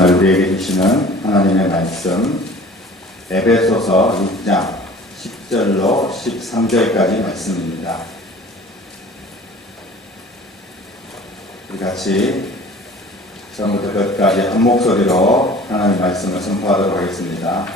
오늘 우리에게 주시는 하나님의 말씀 에베소서 6장 10절로 13절까지 말씀입니다. 우리 같이 처음부터 끝까지 한 목소리로 하나님의 말씀을 선포하도록 하겠습니다.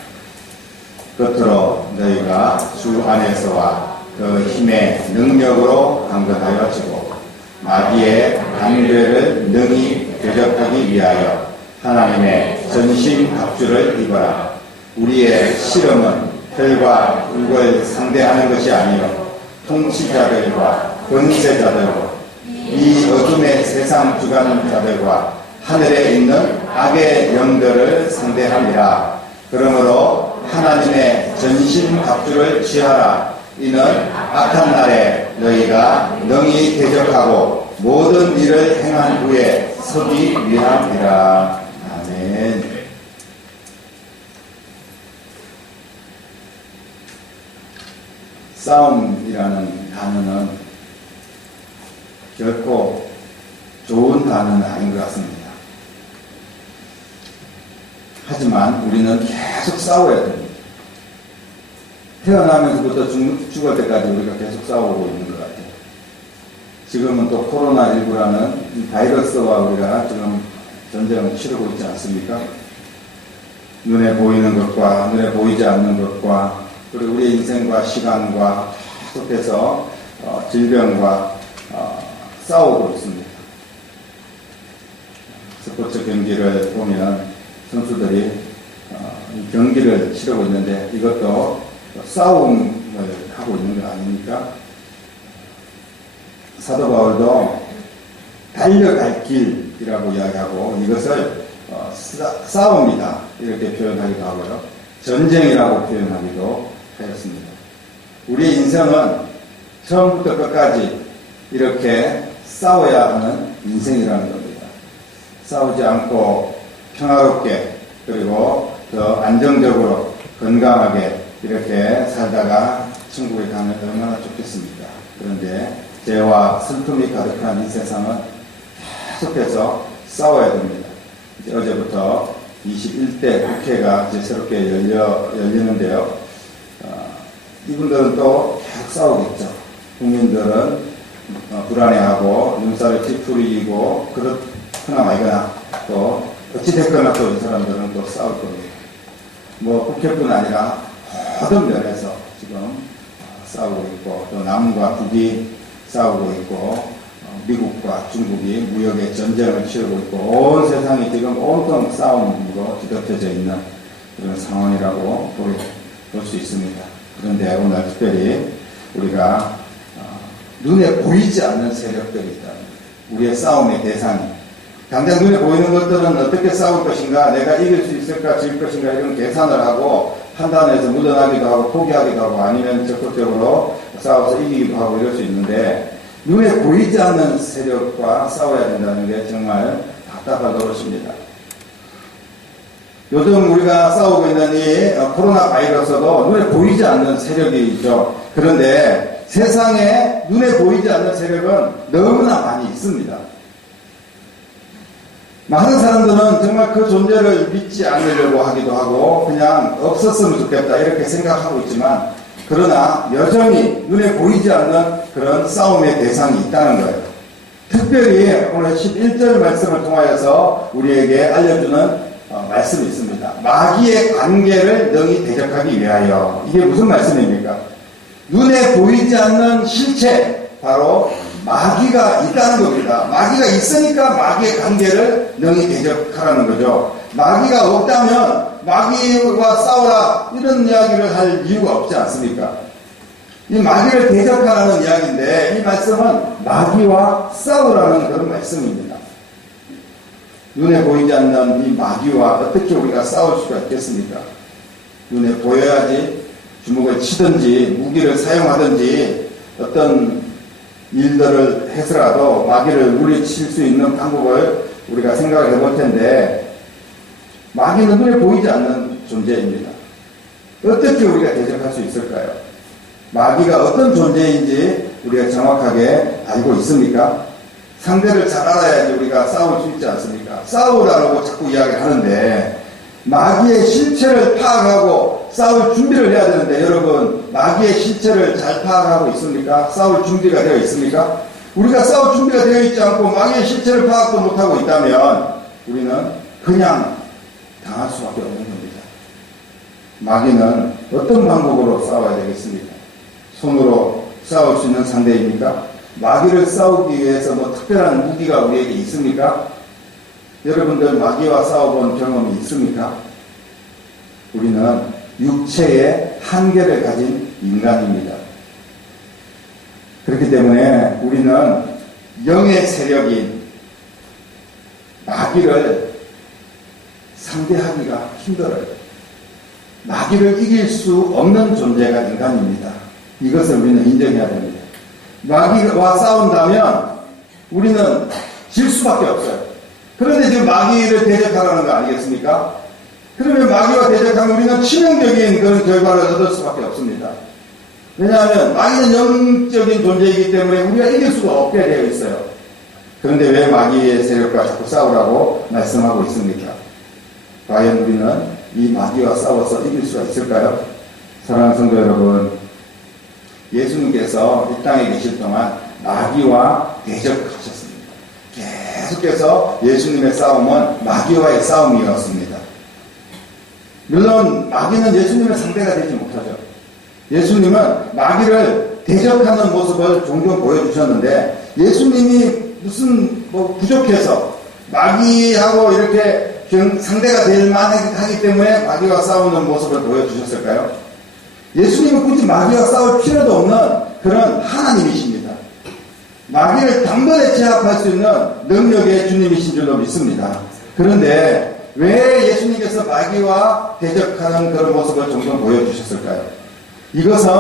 끝으로 너희가 주 안에서와 그 힘의 능력으로 강건하여지고 마귀의 강대를 능히 대적하기 위하여 하나님의 전신 갑주를 입어라. 우리의 실험은 혈과 육을 상대하는 것이 아니요 통치자들과 권세자들과 이 어둠의 세상 주관자들과 하늘에 있는 악의 영들을 상대함이라. 그러므로 하나님의 전신 갑주를 취하라. 이는 악한 날에 너희가 능히 대적하고 모든 일을 행한 후에 서기 위함이라. 아멘. 싸움이라는 단어는 결코 좋은 단어는 아닌 것 같습니다. 하지만 우리는 계속 싸워야 됩니다. 태어나면서부터 죽을 때까지 우리가 계속 싸우고 있는 것 같아요. 지금은 또 코로나19라는 바이러스와 우리가 지금 전쟁을 치르고 있지 않습니까? 눈에 보이는 것과 눈에 보이지 않는 것과 그리고 우리의 인생과 시간과 계속해서 질병과 싸우고 있습니다. 스포츠 경기를 보면 선수들이 경기를 치르고 있는데 이것도 싸움을 하고 있는 거 아닙니까? 사도 바울도 달려갈 길이라고 이야기하고 이것을 싸움이다 이렇게 표현하기도 하고요. 전쟁이라고 표현하기도 하였습니다. 우리의 인생은 처음부터 끝까지 이렇게 싸워야 하는 인생이라는 겁니다. 싸우지 않고 평화롭게 그리고 더 안정적으로 건강하게 이렇게 살다가 천국에 가면 얼마나 좋겠습니까? 그런데 죄와 슬픔이 가득한 이 세상은 계속해서 싸워야 됩니다. 이제 어제부터 21대 국회가 이제 새롭게 열리는데요. 이분들은 또 계속 싸우겠죠. 국민들은 불안해하고 눈살을 찌푸리고 그렇거나 말거나 또 어찌됐거나 또 이 사람들은 또 싸울 겁니다. 뭐 국회뿐 아니라 모든 면에서 지금 싸우고 있고 또 남과 북이 싸우고 있고 미국과 중국이 무역의 전쟁을 치르고 있고 온 세상이 지금 온통 싸움으로 뒤덮여져 있는 그런 상황이라고 볼 수 있습니다. 그런데 오늘 특별히 우리가 눈에 보이지 않는 세력들이 있다. 우리의 싸움의 대상이 당장 눈에 보이는 것들은 어떻게 싸울 것인가, 내가 이길 수 있을까, 질 것인가 이런 계산을 하고 판단해서 묻어나기도 하고 포기하기도 하고 아니면 적극적으로 싸워서 이기기도 하고 이럴 수 있는데 눈에 보이지 않는 세력과 싸워야 된다는 게 정말 답답한 노릇입니다. 요즘 우리가 싸우고 있는 이 코로나 바이러스도 눈에 보이지 않는 세력이 있죠. 그런데 세상에 눈에 보이지 않는 세력은 너무나 많이 있습니다. 많은 사람들은 정말 그 존재를 믿지 않으려고 하기도 하고 그냥 없었으면 좋겠다 이렇게 생각하고 있지만 그러나 여전히 눈에 보이지 않는 그런 싸움의 대상이 있다는 거예요. 특별히 오늘 11절 말씀을 통하여서 우리에게 알려주는 말씀이 있습니다. 마귀의 관계를 능히 대적하기 위하여. 이게 무슨 말씀입니까? 눈에 보이지 않는 실체, 바로 마귀가 있다는 겁니다. 마귀가 있으니까 마귀의 관계를 능히 대적하라는 거죠. 마귀가 없다면 마귀와 싸우라 이런 이야기를 할 이유가 없지 않습니까? 이 마귀를 대적하라는 이야기인데 이 말씀은 마귀와 싸우라는 그런 말씀입니다. 눈에 보이지 않는 이 마귀와 어떻게 우리가 싸울 수가 있겠습니까? 눈에 보여야지 주먹을 치든지 무기를 사용하든지 어떤 일들을 해서라도 마귀를 물리칠 수 있는 방법을 우리가 생각을 해볼 텐데 마귀는 눈에 보이지 않는 존재입니다. 어떻게 우리가 대적할 수 있을까요? 마귀가 어떤 존재인지 우리가 정확하게 알고 있습니까? 상대를 잘 알아야지 우리가 싸울 수 있지 않습니까? 싸우라고 자꾸 이야기를 하는데 마귀의 실체를 파악하고 싸울 준비를 해야 되는데 여러분 마귀의 실체를 잘 파악하고 있습니까? 싸울 준비가 되어 있습니까? 우리가 싸울 준비가 되어 있지 않고 마귀의 실체를 파악도 못하고 있다면 우리는 그냥 당할 수밖에 없는 겁니다. 마귀는 어떤 방법으로 싸워야 되겠습니까? 손으로 싸울 수 있는 상대입니까? 마귀를 싸우기 위해서 뭐 특별한 무기가 우리에게 있습니까? 여러분들 마귀와 싸워본 경험이 있습니까? 우리는 육체의 한계를 가진 인간입니다. 그렇기 때문에 우리는 영의 세력인 마귀를 상대하기가 힘들어요. 마귀를 이길 수 없는 존재가 인간입니다. 이것을 우리는 인정해야 됩니다. 마귀와 싸운다면 우리는 질 수밖에 없어요. 그런데 지금 마귀를 대적하라는 거 아니겠습니까? 그러면 마귀와 대적하면 우리는 치명적인 그런 결과를 얻을 수밖에 없습니다. 왜냐하면 마귀는 영적인 존재이기 때문에 우리가 이길 수가 없게 되어 있어요. 그런데 왜 마귀의 세력과 자꾸 싸우라고 말씀하고 있습니까? 과연 우리는 이 마귀와 싸워서 이길 수가 있을까요? 사랑하는 성도 여러분, 예수님께서 이 땅에 계실 동안 마귀와 대적하셨습니다. 계속해서 예수님의 싸움은 마귀와의 싸움이었습니다. 물론 마귀는 예수님의 상대가 되지 못하죠. 예수님은 마귀를 대적하는 모습을 종종 보여주셨는데 예수님이 무슨 부족해서 마귀하고 이렇게 상대가 될 만하기 때문에 마귀와 싸우는 모습을 보여주셨을까요? 예수님은 굳이 마귀와 싸울 필요도 없는 그런 하나님이십니다. 마귀를 단번에 제압할 수 있는 능력의 주님이신 줄로 믿습니다. 그런데 왜 예수님께서 마귀와 대적하는 그런 모습을 종종 보여주셨을까요? 이것은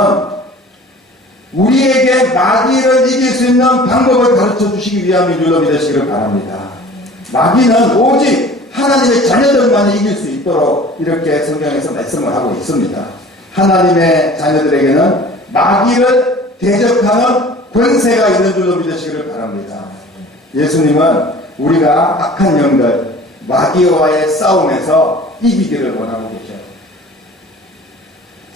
우리에게 마귀를 이길 수 있는 방법을 가르쳐 주시기 위함인 줄로 믿으시기를 바랍니다. 마귀는 오직 하나님의 자녀들만 이길 수 있도록 이렇게 성경에서 말씀을 하고 있습니다. 하나님의 자녀들에게는 마귀를 대적하는 권세가 있는 줄로 믿으시기를 바랍니다. 예수님은 우리가 악한 영들, 마귀와의 싸움에서 이기기를 원하고 계셔요.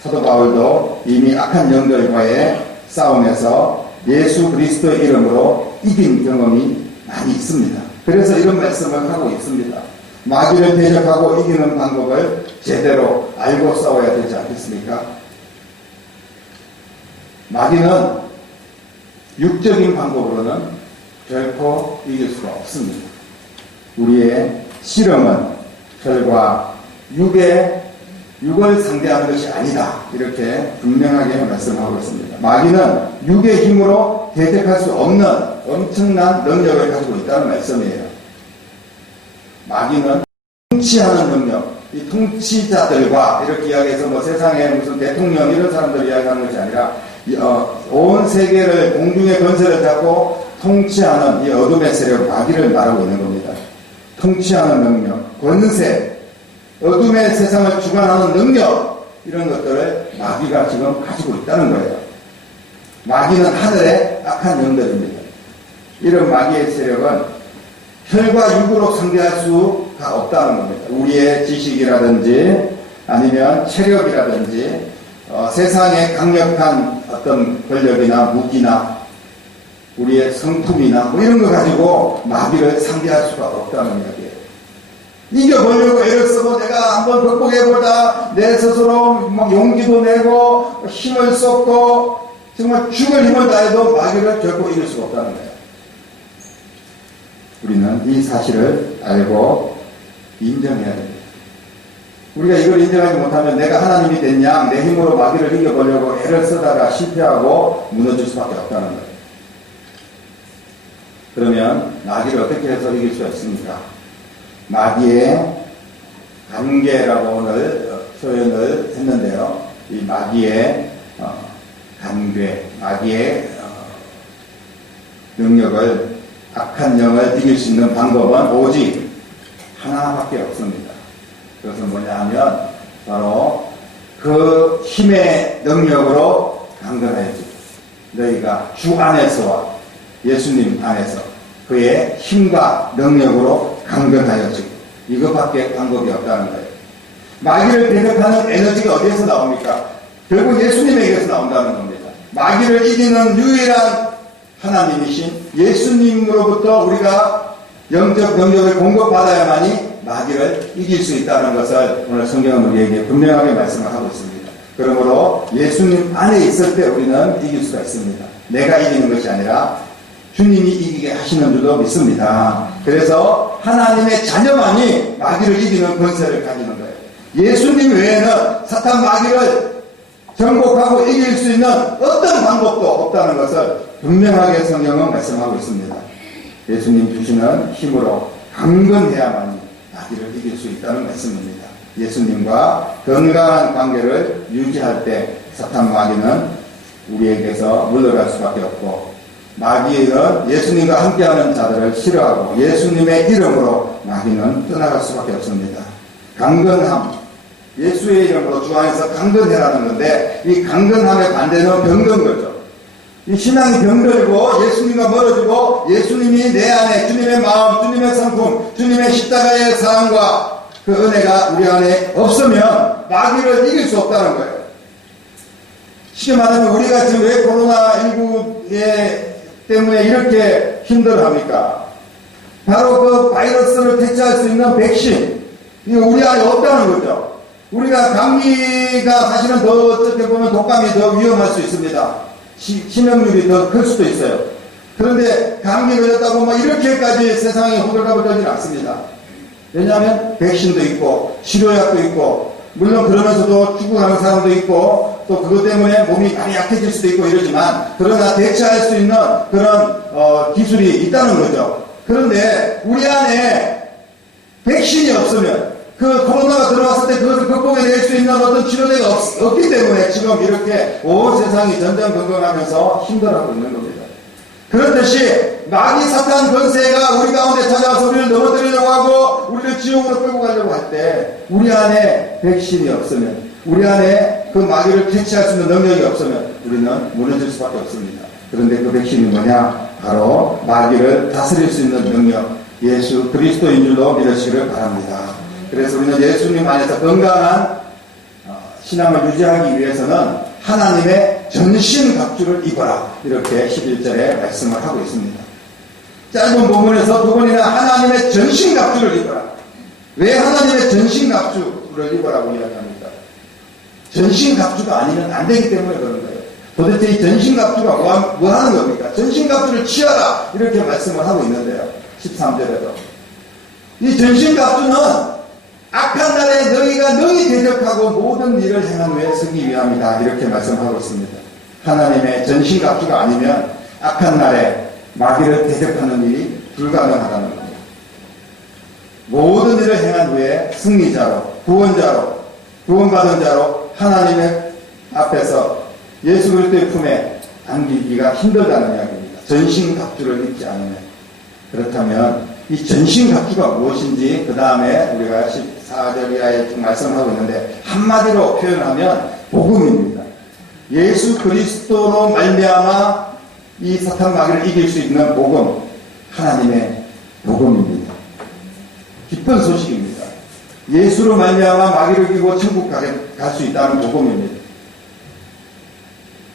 사도 바울도 이미 악한 영들과의 싸움에서 예수 그리스도의 이름으로 이긴 경험이 많이 있습니다. 그래서 이런 말씀을 하고 있습니다. 마귀를 대적하고 이기는 방법을 제대로 알고 싸워야 되지 않겠습니까? 마귀는 육적인 방법으로는 결코 이길 수가 없습니다. 우리의 실험은 혈과 육을 상대하는 것이 아니다. 이렇게 분명하게 말씀하고 있습니다. 마귀는 육의 힘으로 대적할 수 없는 엄청난 능력을 가지고 있다는 말씀이에요. 마귀는 통치하는 능력, 이 통치자들과 이렇게 이야기해서 세상에 무슨 대통령 이런 사람들 이야기하는 것이 아니라 온 세계를 공중의 권세를 잡고 통치하는 이 어둠의 세력 마귀를 말하고 있는 겁니다. 통치하는 능력, 권세, 어둠의 세상을 주관하는 능력 이런 것들을 마귀가 지금 가지고 있다는 거예요. 마귀는 하늘의 악한 영들입니다. 이런 마귀의 세력은 혈과 육으로 상대할 수가 없다는 겁니다. 우리의 지식이라든지 아니면 체력이라든지 세상의 강력한 어떤 권력이나 무기나 우리의 성품이나 이런 거 가지고 마귀를 상대할 수가 없다는 이야기예요. 이겨보려고 애를 쓰고 내가 한번 극복해보자 내 스스로 용기도 내고 힘을 쏟고 정말 죽을 힘을 다해도 마귀를 결코 이길 수가 없다는 거예요. 우리는 이 사실을 알고 인정해야 됩니다. 우리가 이걸 인정하지 못하면 내가 하나님이 된 양 내 힘으로 마귀를 이겨보려고 애를 쓰다가 실패하고 무너질 수밖에 없다는 거예요. 그러면 마귀를 어떻게 해서 이길 수가 있습니까? 마귀의 관계라고 오늘 표현을 했는데요. 이 마귀의 관계, 마귀의 능력을 악한 영을 이길 수 있는 방법은 오직 하나밖에 없습니다. 그것은 뭐냐 하면 바로 그 힘의 능력으로 강건해야지. 너희가 주 안에서와 예수님 안에서 그의 힘과 능력으로 강건하여지고 이것밖에 방법이 없다는 거예요. 마귀를 대적하는 에너지가 어디에서 나옵니까? 결국 예수님에게서 나온다는 겁니다. 마귀를 이기는 유일한 하나님이신 예수님으로부터 우리가 영적 능력을 공급받아야만이 마귀를 이길 수 있다는 것을 오늘 성경은 우리에게 분명하게 말씀을 하고 있습니다. 그러므로 예수님 안에 있을 때 우리는 이길 수가 있습니다. 내가 이기는 것이 아니라 주님이 이기게 하시는 줄도 믿습니다. 그래서 하나님의 자녀만이 마귀를 이기는 권세를 가지는 거예요. 예수님 외에는 사탄 마귀를 정복하고 이길 수 있는 어떤 방법도 없다는 것을 분명하게 성경은 말씀하고 있습니다. 예수님 주시는 힘으로 강건해야만이 마귀를 이길 수 있다는 말씀입니다. 예수님과 건강한 관계를 유지할 때 사탄 마귀는 우리에게서 물러갈 수밖에 없고, 마귀는 예수님과 함께하는 자들을 싫어하고 예수님의 이름으로 마귀는 떠나갈 수밖에 없습니다. 강건함, 예수의 이름으로 주 안에서 강건해라는 건데, 이 강건함의 반대는 병든 거죠. 이 신앙이 병들고 예수님과 멀어지고 예수님이 내 안에, 주님의 마음, 주님의 성품, 주님의 십자가의 사랑과 그 은혜가 우리 안에 없으면 마귀를 이길 수 없다는 거예요. 쉽게 말하면 우리가 지금 왜 코로나19 때문에 이렇게 힘들어합니까? 바로 그 바이러스를 퇴치할 수 있는 백신, 이거 우리 안에 없다는 거죠. 우리가 감기가 사실은 더 어떻게 보면 독감이 더 위험할 수 있습니다. 치명률이 더 클 수도 있어요. 그런데 감기 걸렸다고 뭐 이렇게까지 세상이 호들갑을 않습니다. 왜냐하면 백신도 있고 치료약도 있고, 물론 그러면서도 죽어가는 사람도 있고 또 그것 때문에 몸이 많이 약해질 수도 있고 이러지만, 그러나 대처할 수 있는 그런 기술이 있다는 거죠. 그런데 우리 안에 백신이 없으면, 그 코로나가 들어왔을 때 그것을 극복해낼 수 있는 어떤 치료제가 없기 때문에 지금 이렇게 온 세상이 전전긍긍하면서 힘들어하고 있는 겁니다. 그렇듯이 마귀 사탄 권세가 우리 가운데 찾아와서 우리를 넘어뜨리려고 하고 우리를 지옥으로 끌고 가려고 할 때, 우리 안에 백신이 없으면, 우리 안에 그 마귀를 퇴치할 수 있는 능력이 없으면 우리는 무너질 수밖에 없습니다. 그런데 그 백신이 뭐냐? 바로 마귀를 다스릴 수 있는 능력, 예수 그리스도인 줄로 믿으시기를 바랍니다. 그래서 우리는 예수님 안에서 건강한 신앙을 유지하기 위해서는 하나님의 전신갑주를 입어라, 이렇게 11절에 말씀을 하고 있습니다. 짧은 본문에서 두 번이나 하나님의 전신갑주를 입어라. 왜 하나님의 전신갑주를 입어라고 이야기합니까? 전신갑주가 아니면 안 되기 때문에 그런 거예요. 도대체 이 전신갑주가 뭐 하는 겁니까? 전신갑주를 취하라, 이렇게 말씀을 하고 있는데요. 13절에도 이 전신갑주는 악한 날에 너희가 능히 대적하고 모든 일을 행한 후에 쓰기 위함이다, 이렇게 말씀하고 있습니다. 하나님의 전신갑주가 아니면 악한 날에 마귀를 대적하는 일이 불가능하다는 겁니다. 모든 일을 행한 후에 승리자로, 구원자로, 구원받은 자로 하나님의 앞에서 예수 그리스도의 품에 안기기가 힘들다는 이야기입니다. 전신갑주를 입지 않으면. 그렇다면 이 전신갑주가 무엇인지 그 다음에 우리가 14절 이하에 말씀하고 있는데, 한마디로 표현하면 복음입니다. 예수 그리스도로 말미암아 이 사탄 마귀를 이길 수 있는 복음, 하나님의 복음입니다. 기쁜 소식입니다. 예수로 말미암아 마귀를 이기고 천국 갈 수 있다는 복음입니다.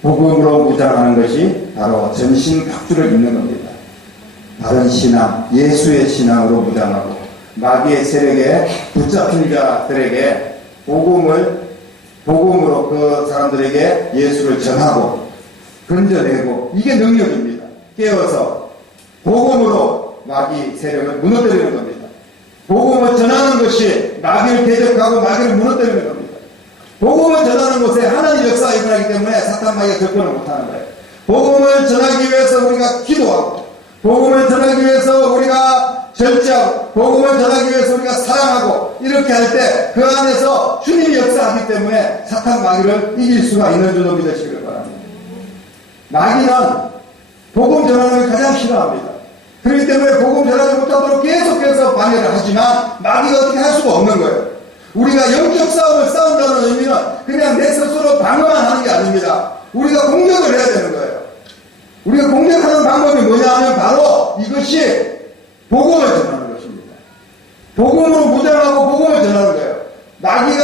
복음으로 무장하는 것이 바로 전신갑주를 입는 겁니다. 바른 신앙, 예수의 신앙으로 무장하고 마귀의 세력에 붙잡힌 자들에게 복음으로 그 사람들에게 예수를 전하고 건져내고, 이게 능력입니다. 깨워서 복음으로 마귀 세력을 무너뜨리는 겁니다. 복음을 전하는 것이 마귀를 대적하고 마귀를 무너뜨리는 겁니다. 복음을 전하는 곳에 하나님 역사가 일어나기 때문에 사탄 마귀가 접근을 못하는 거예요. 복음을 전하기 위해서 우리가 기도하고, 복음을 전하기 위해서 우리가 절제하고, 복음을 전하기 위해서 우리가 사랑하고, 이렇게 할 때 그 안에서 주님이 역사하기 때문에 사탄 마귀를 이길 수가 있는 줄로 믿으시길 바랍니다. 마귀는 복음 전하는 걸 가장 싫어합니다. 그렇기 때문에 복음 전하지 못하도록 계속해서 방해를 하지만 마귀가 어떻게 할 수가 없는 거예요. 우리가 영적 싸움을 싸운다는 의미는 그냥 내 스스로 방어만 하는 게 아닙니다. 우리가 공격을 해야 되는 거예요. 우리가 공격하는 방법이 뭐냐 하면 바로 이것이 복음을 전하는 것입니다. 복음으로 무장하고 복음을 전하는 거예요. 마귀가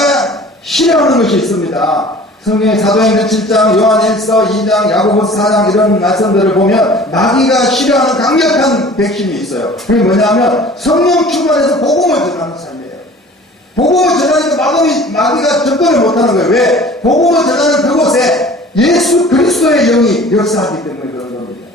싫어하는 것이 있습니다. 성경의 사도행전 7장, 요한일서 2장, 야고보서 4장 이런 말씀들을 보면 마귀가 싫어하는 강력한 백신이 있어요. 그게 뭐냐면 성령 충만해서 복음을 전하는 삶이에요. 복음을 전하니까 마귀가 접근을 못하는 거예요. 왜? 복음을 전하는 그곳에 예수 그리스도의 영이 역사하기 때문에 그런 겁니다.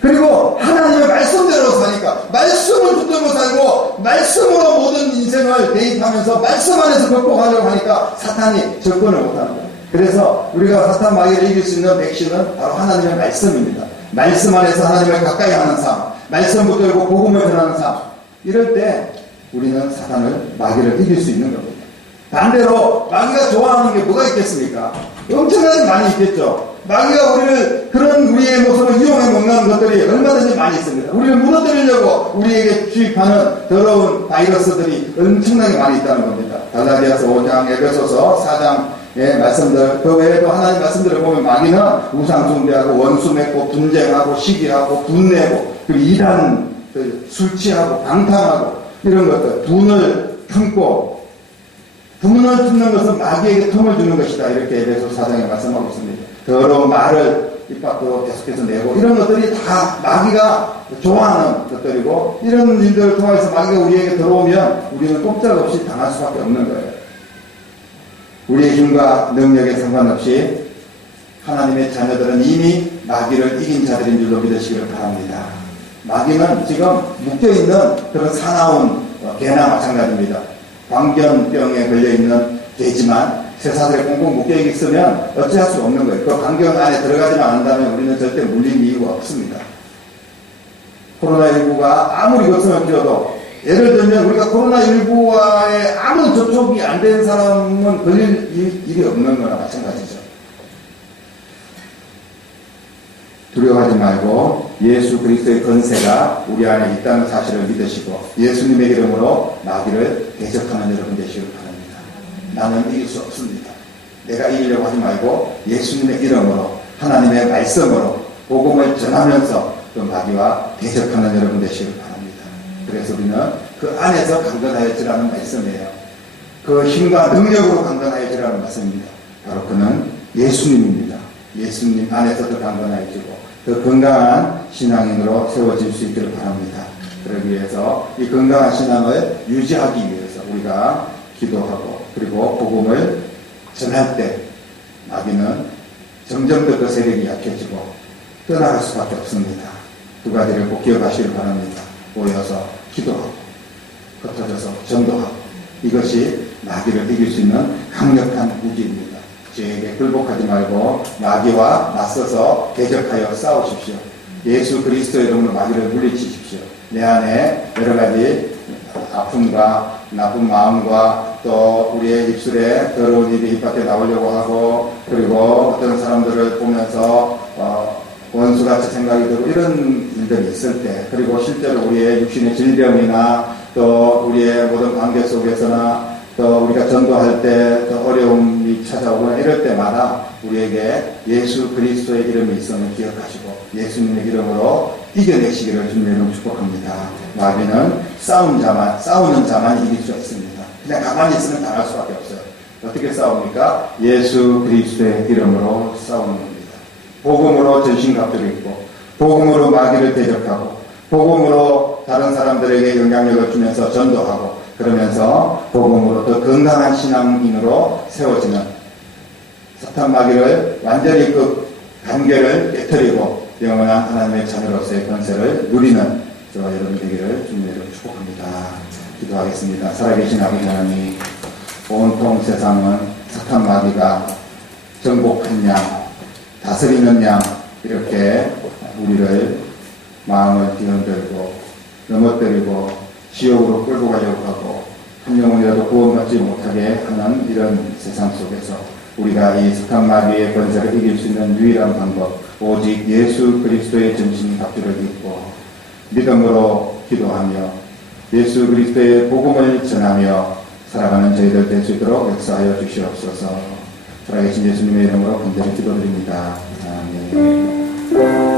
그리고 하나님의 말씀대로 사니까 말씀을 붙들고 살고 말씀으로 모든 인생을 대입하면서 말씀 안에서 극복하려고 하니까 사탄이 접근을 못하는 거예요. 그래서 우리가 사탄 마귀를 이길 수 있는 백신은 바로 하나님의 말씀입니다. 말씀 안에서 하나님을 가까이 하는 삶, 말씀 붙들고 복음을 전하는 삶. 이럴 때 우리는 사탄을 마귀를 이길 수 있는 겁니다. 반대로 마귀가 좋아하는 게 뭐가 있겠습니까? 엄청나게 많이 있겠죠. 마귀가 우리의 모습을 이용해 먹는 것들이 얼마든지 많이 있습니다. 우리를 무너뜨리려고 우리에게 주입하는 더러운 바이러스들이 엄청나게 많이 있다는 겁니다. 갈라디아서 5장, 에베소서 4장의 말씀들, 그 외에도 하나님 말씀들을 보면 마귀는 우상 숭배하고 원수 맺고 분쟁하고 시기하고 분내고 그리고 이단, 술 취하고 방탕하고 이런 것들, 분을 품고 분을 품는 것은 마귀에게 틈을 주는 것이다. 이렇게 에베소 4장에 말씀하고 있습니다. 더러운 말을 입 밖으로 계속해서 내고 이런 것들이 다 마귀가 좋아하는 것들이고 이런 일들을 통해서 마귀가 우리에게 들어오면 우리는 꼼짝없이 당할 수밖에 없는 거예요. 우리의 힘과 능력에 상관없이 하나님의 자녀들은 이미 마귀를 이긴 자들인 줄로 믿으시기를 바랍니다. 마귀는 지금 묶여있는 그런 사나운 개나 마찬가지입니다. 광견병에 걸려있는 개지만 쇠사슬에 꽁꽁 묶여있으면 어찌할 수 없는 거예요. 그 광견 안에 들어가지만 않는다면 우리는 절대 물릴 이유가 없습니다. 코로나19가 아무리 걱정을 끼워도 예를 들면 우리가 코로나19와의 아무 접촉이 안 된 사람은 걸릴 일이 없는 거나 마찬가지죠. 두려워하지 말고 예수 그리스도의 권세가 우리 안에 있다는 사실을 믿으시고 예수님의 이름으로 마귀를 대적하는 여러분 되시길 바랍니다. 나는 이길 수 없습니다. 내가 이기려고 하지 말고 예수님의 이름으로 하나님의 말씀으로 복음을 전하면서 그 마귀와 대적하는 여러분 되시길 바랍니다. 그래서 우리는 그 안에서 강건하여지라는 말씀이에요. 그 힘과 능력으로 강건하여지라는 말씀입니다. 바로 그는 예수님입니다. 예수님 안에서 더 강건하여지고 더 건강한 신앙인으로 세워질 수 있기를 바랍니다. 그러기 위해서 이 건강한 신앙을 유지하기 위해서 우리가 기도하고 그리고 복음을 전할 때 마귀는 점점 더 그 세력이 약해지고 떠나갈 수밖에 없습니다. 두 가지를 꼭 기억하시길 바랍니다. 모여서 기도하고 흩어져서 전도하고 이것이 마귀를 이길 수 있는 강력한 무기입니다. 죄에게 굴복하지 말고 마귀와 맞서서 대적하여 싸우십시오. 예수 그리스도의 이름으로 마귀를 물리치십시오. 내 안에 여러 가지 아픔과 나쁜 마음과 또 우리의 입술에 더러운 일이 입 밖에 나오려고 하고 그리고 어떤 사람들을 보면서 원수같이 생각이 들고 이런 일들이 있을 때 그리고 실제로 우리의 육신의 질병이나 또 우리의 모든 관계 속에서나 또 우리가 전도할 때 또 어려움이 찾아오거나 이럴 때마다 우리에게 예수 그리스도의 이름이 있음을 기억하시고 예수님의 이름으로 이겨내시기를 주님의 이름으로 축복합니다. 마귀는 싸우는 자만 이길 수 있습니다. 그냥 가만히 있으면 당할 수밖에 없어요. 어떻게 싸웁니까? 예수 그리스도의 이름으로 싸우는 겁니다. 복음으로 전신갑주를 입고 복음으로 마귀를 대적하고 복음으로 다른 사람들에게 영향력을 주면서 전도하고 그러면서 복음으로 더 건강한 신앙인으로 세워지는 사탄 마귀를 완전히 그 관계를 깨뜨리고 영원한 하나님의 자녀로서의 권세를 누리는 저와 여러분 되기를 주님으로 축복합니다. 기도하겠습니다. 살아계신 아버지 하나님, 온통 세상은 사탄 마귀가 정복한 양, 다스리는 양 이렇게 우리를 마음을 뒤흔들고 넘어뜨리고 지옥으로 끌고 가려고 하고 한 영혼이라도 구원받지 못하게 하는 이런 세상 속에서 우리가 이 사탄 마귀의 권세를 이길 수 있는 유일한 방법 오직 예수 그리스도의 전신 갑주를 입고 믿음으로 기도하며 예수 그리스도의 복음을 전하며 살아가는 저희들 될 수 있도록 역사하여 주시옵소서. 살아계신 예수님의 이름으로 간절히 기도드립니다. 아멘.